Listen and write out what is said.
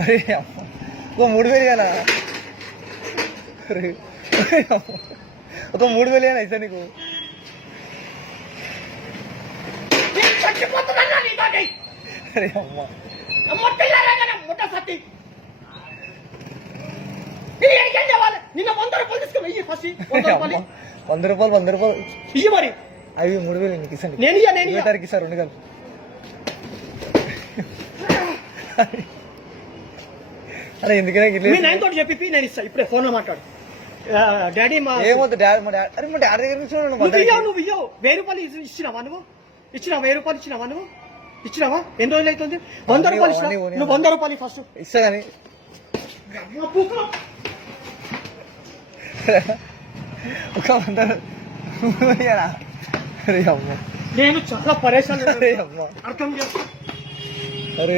అరే అమ్మ, ఒక 3000 కదా. అరే ఒక 3000 అయినా ఇస్తా నీకు. అరే అమ్మ, 100 రూపాయలు ఇయ్యి మరి. అవి 3000 నీకు ఇస్తాను. నేను తారీఖు ఇస్తారు 2 గంటలు. అరే ఎందుకనే తోటి చెప్పి నేను ఇస్తా. ఇప్పుడే ఫోన్ లో మాట్లాడు. డాడీ ఏమవుతుంది డాడీ, మా డాడీ, అరే మా డాడీ దగ్గర నుంచి నువ్వు ఇయ్యవు. 1000 రూపాయలు ఇచ్చినావా నువ్వు? 1000 రూపాయలు ఇచ్చినావా నువ్వు? ఇచ్చినావా? ఎన్ని రోజులు అవుతుంది? 100 రూపాయలు ఇచ్చినా. నువ్వు 100 రూపాయలు ఫస్ట్ ఇస్తా కానీ ఒక 100. అరే అమ్మ, నేను చాలా పరేషాన్. అరే అమ్మ, అర్థం చేసుకో. అరే